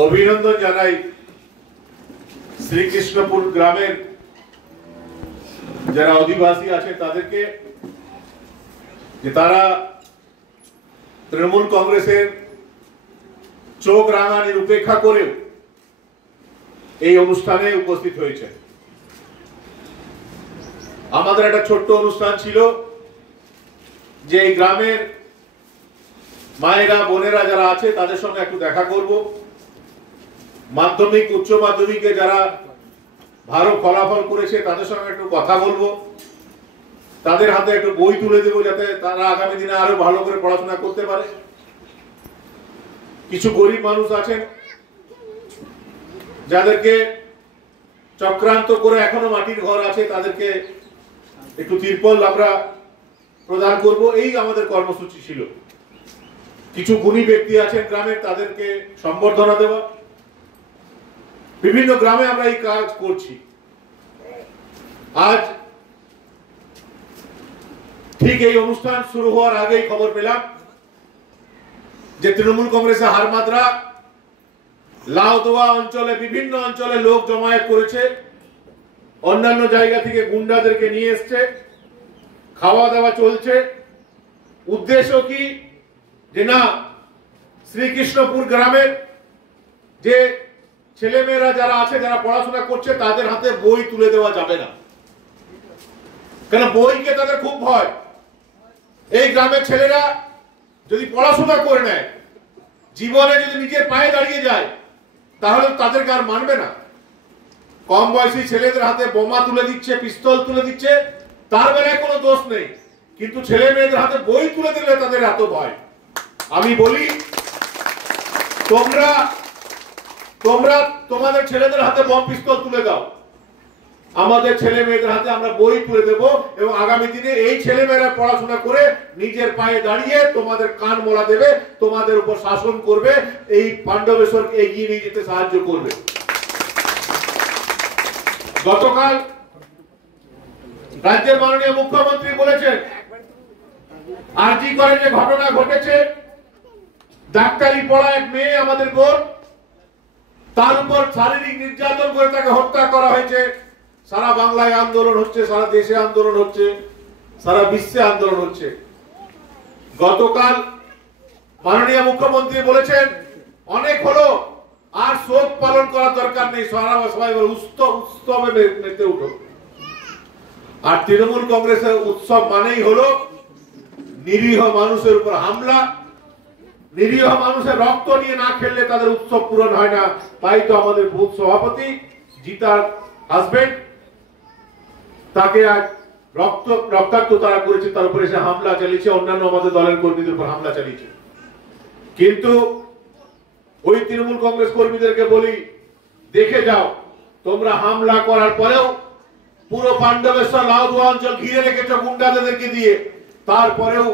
অভিনন্দন জানাই শ্রীকৃষ্ণপুর গ্রামের যারা অধিবাসী আছে তাদেরকে, যে তারা তৃণমূল কংগ্রেসের চোখ রাঙানির উপেক্ষা করেও এই অনুষ্ঠানে উপস্থিত হয়েছে। আমাদের একটা ছোট্ট অনুষ্ঠান ছিল যে এই গ্রামের মায়েরা বোনেরা যারা আছে তাদের সঙ্গে একটু দেখা করব, মাধ্যমিক উচ্চ মাধ্যমিকে যারা ভালো ফলাফল করেছে তাদের সঙ্গে একটু কথা বলবো, তাদের হাতে একটু বই তুলে দেবো যাতে তারা আগামী দিনে আরো ভালো করে পড়াশোনা করতে পারে। কিছু গরিব মানুষ আছেন যাদেরকে চক্রান্ত করে এখনো মাটির ঘর আছে, তাদেরকে একটু তিরপল আমরা প্রদান করব, এই আমাদের কর্মসূচি ছিল। কিছু গুণী ব্যক্তি আছেন গ্রামের, তাদেরকে সম্বর্ধনা দেওয়া। বিভিন্ন গ্রামে আমরা এই কাজ করছি। আজ ঠিক এই অনুষ্ঠান শুরু হওয়ার আগেই খবর পেলাম যে তৃণমূল কংগ্রেসের হারমাদরা লাউদোয়া অঞ্চলে বিভিন্ন অঞ্চলে লোক জমায়েত করেছে, অন্যান্য জায়গা থেকে গুন্ডাদেরকে নিয়ে এসছে, খাওয়া দাওয়া চলছে। উদ্দেশ্য কি? যে না, শ্রীকৃষ্ণপুর গ্রামের যে ছেলেমেয়েরা যারা আছে, যারা পড়াশোনা করছে, তাদের হাতে বই তুলে দেওয়া যাবে না। কেন? বইকে তাদের খুব ভয়। এই গ্রামের ছেলেরা যদি পড়াশোনা করে নেয়, জীবনে যদি নিজের পায়ে দাঁড়িয়ে যায়, তাহলে তাদেরকে আর মানবে না। কম বয়সী ছেলেদের হাতে বোমা তুলে দিচ্ছে, পিস্তল তুলে দিচ্ছে, তার বেলায় কোনো দোষ নেই, কিন্তু ছেলে মেয়েদের হাতে বই তুলে দিলে তাদের এত ভয়। আমি বলি, তোমরা তোমাদের ছেলেদের হাতে বম পিস্তল তুলে দাও, আমাদের ছেলে মেয়েদের হাতে আমরা বই তুলে দেব, এবং আগামী দিনে এই ছেলে মেয়েরা পড়াশোনা করে নিজের পায়ে দাঁড়িয়ে তোমাদের কান মোলা দেবে, তোমাদের উপর শাসন করবে, এই পাণ্ডবেশ্বরকে এগিয়ে নিয়ে যেতে সাহায্য করবে। গতকাল রাজ্যের মাননীয় মুখ্যমন্ত্রী বলেছেন, আরজি করে যে ঘটনা ঘটেছে, ডাক্তারি পড়া এক মেয়ে আমাদের বোন, তার উপর শারীরিক নির্যাতন করে তাকে হত্যা করা হয়েছে। সারা বাংলায় আন্দোলন হচ্ছে, সারা দেশে আন্দোলন হচ্ছে, সারা বিশ্বে আন্দোলন হচ্ছে। গতকাল মাননীয় মুখ্যমন্ত্রী বলেছেন, অনেক হলো, আর শোক পালন করার দরকার নেই, সবাই উৎসবে মেতে উঠো। আর তৃণমূল কংগ্রেসের উৎসব মানেই হলো নিরীহ মানুষের উপর হামলা। নিরীহ মানুষের রক্ত নিয়ে না খেললে তাদের উৎসব পূরণ হয় না। তাই তো আমাদের বুথ সভাপতি জিতার হাজবেন্ড, তাকে আজ রক্তাক্ত তারা করেছে, তার উপরে এসে হামলা চালিয়েছে, অন্যান্য আমাদের দলের কর্মীদের উপর হামলা চালিয়েছে। কিন্তু ওই তৃণমূল কংগ্রেস কর্মীদেরকে বলি, দেখে যাও, তোমরা হামলা করার পরেও পুরো পাণ্ডবেশ্বর লাউদোয়া অঞ্চল ঘিরে রেখেছো গুন্ডাদেরকে দিয়ে, তারপরেও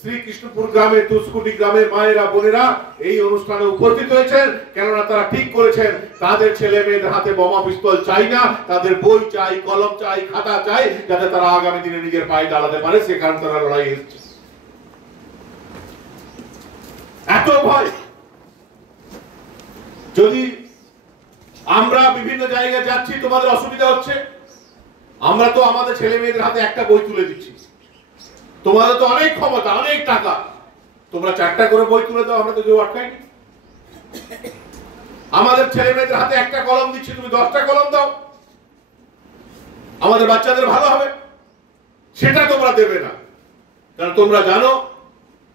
শ্রীকৃষ্ণপুর গ্রামের ২০ কোটি গ্রামের মায়েরা বোনেরা এই অনুষ্ঠানে উপস্থিত হয়েছেন। কেননা তারা ঠিক করেছেন, তাদের ছেলে মেয়েদের হাতে বোমা পিস্তল চাই না, তাদের বই চাই, কলম চাই, খাতা চাই, যাতে তারা আগামী দিনে নিজের পায়ে দাঁড়াতে পারে। সে কারণে তারা লড়াই এসেছে। এত ভয় যদি আমরা বিভিন্ন জায়গায় যাচ্ছি, তোমাদের অসুবিধা হচ্ছে, আমরা তো আমাদের ছেলে মেয়েদের হাতে একটা বই তুলে দিচ্ছি। তোমাদের তো অনেক ক্ষমতা, অনেক টাকা, তোমরা 4টা করে বই তুলে দাও, আমরা তো কেউ আটকাইনি। আমাদের ছেলে মেয়েদের হাতে একটা কলম দিচ্ছি, তুমি 10টা কলম দাও, আমাদের বাচ্চাদের ভালো হবে। সেটা তোমরা দেবে না, কারণ তোমরা জানো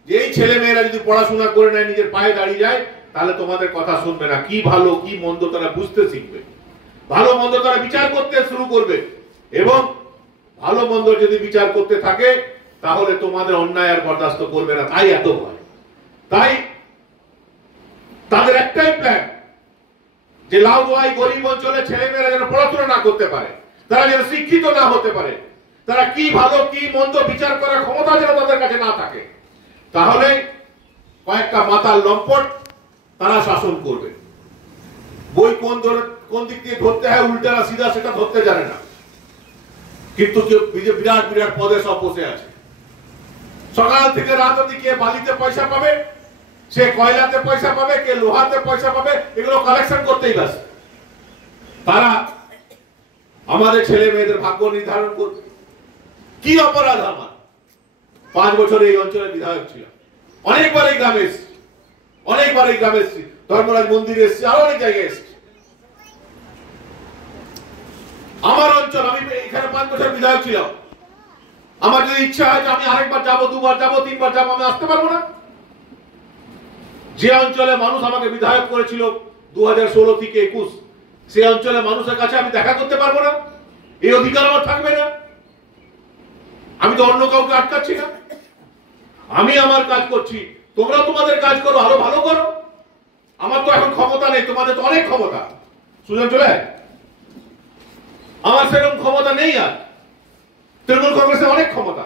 যে এই ছেলে মেয়েরা যদি পড়াশোনা করে নেয়, নিজের পায়ে দাঁড়িয়ে যায়, তাহলে তোমাদের কথা শুনবে না। কি ভালো কি মন্দ তারা বুঝতে শিখবে, ভালো মন্দ তারা বিচার করতে শুরু করবে, এবং ভালো মন্দ যদি বিচার করতে থাকে তাহলে তোমাদের অন্যায় আর বরদাস্ত করবে না। তাই এত ভয়। তাই তাদের একটাই প্ল্যান, যে লাউদোয়াই গরিব অঞ্চলে ছেলেমেয়েরা যেন পড়াশোনা না করতে পারে, তারা যেন শিক্ষিত না হতে পারে, তারা কি ভালো কি মন্দ বিচার করার ক্ষমতা যেন তাদের কাছে না থাকে। তাহলে কয়েকটা মাতাল লম্পট তারা শাসন করবে। বই কোন দিক দিয়ে ধরতে হয়, উল্টা না সিধা, সেটা ধরতে জানে না, কিন্তু বিরাট বিরাট পদে সব বসে আছে। সকাল থেকে রাত অবধি কে বালিতে পয়সা পাবে, সে কয়লাতে পয়সা পাবে, কে লোহাতে পয়সা পাবে, এগুলো কালেকশন করতেই ব্যস্ত। তারা আমাদের ছেলে মেয়েদের ভাগ্য নির্ধারণ করবে। কি অপরাধ আমার? 5 বছর এই অঞ্চলের বিধায়ক ছিল, অনেকবার এই গ্রামে এসেছি, ধর্মরাজ মন্দিরে এসেছি, আরো অনেক জায়গায় এসেছি। আমার অঞ্চল, আমি এখানে 5 বছর বিধায়ক ছিলাম। আমার যদি ইচ্ছা হয় আমি আরেকবার যাবো, 2বার যাবো, 3বার যাবো, আমি আসতে পারবো না? যে অঞ্চলে মানুষ আমাকে বিধায়ক করেছিল 2016 থেকে 21, সেই অঞ্চলে মানুষের কাছে আমি দেখা করতে পারবো না? এই অধিকার আমার থাকবে না? আমি তো অন্য কাউকে আটকাচ্ছি না, আমি আমার কাজ করছি, তোমরা তোমাদের কাজ করো, আরো ভালো করো। আমার তো এখন ক্ষমতা নেই, তোমাদের তো অনেক ক্ষমতা। সুজন চলে, আমার সেরকম ক্ষমতা নেই। আর তৃণমূল কংগ্রেসের অনেক ক্ষমতা,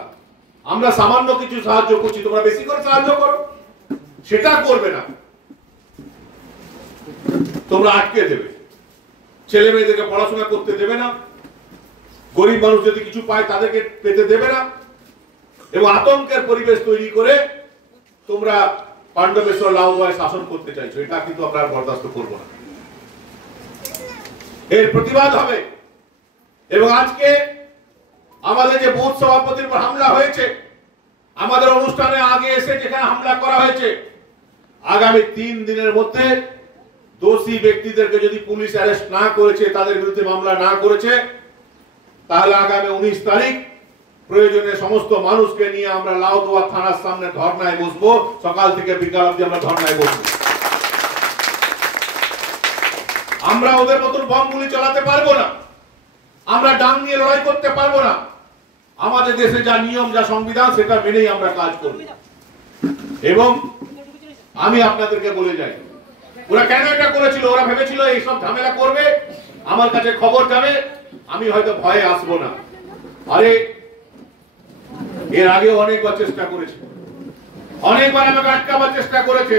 আমরা সামান্য কিছু সাহায্য করছি, তোমরা বেশি করে সাহায্য করো। সেটা করবে না, তোমরা আটকে দেবে, ছেলে মেয়েদেরকে পড়াশোনা করতে দেবে না, গরিব মানুষ যদি কিছু পায় তাদেরকে পেতে দেবে না, এবং আতঙ্কের পরিবেশ তৈরি করে তোমরা পাণ্ডবেশ্বর লাউবায় শাসন করতে চাইছো। এটা কিন্তু আমরা বরদাস্ত করব না, এর প্রতিবাদ হবে। এবং আজকে আমাদের যে বুথ সভাপতির উপর হামলা হয়েছে, আমাদের অনুষ্ঠানে আগে এসে যেখানে হামলা করা হয়েছে, আগামী 3 দিনের মধ্যে দোষী ব্যক্তিদেরকে যদি পুলিশ অ্যারেস্ট না করেছে, তাদের বিরুদ্ধে মামলা না করেছে, তাহলে আগামী 19 তারিখ প্রয়োজনে সমস্ত মানুষকে নিয়ে আমরা লাউদোয়া থানার সামনে ধর্নায় বসবো। সকাল থেকে বিকাল অবধি আমরা ধর্নায় বসবো। আমরা ওদের মতন বমগুলি চালাতে পারবো না, আমরা ডাং নিয়ে লড়াই করতে পারবো না। আমাদের দেশে যা নিয়ম, যা সংবিধান, সেটা মেনেই আমরা কাজ করব। এবং আমি আপনাদেরকে বলে যাই, ওরা কেন এটা করেছিল? ওরা ভেবেছিল এইসব ঝামেলা করবে, আমার কাছে খবর যাবে, আমি হয়তো ভয়ে আসবো না। আরে এর আগে অনেকবার চেষ্টা করেছে, অনেকবার আমাকে আটকাবার চেষ্টা করেছে।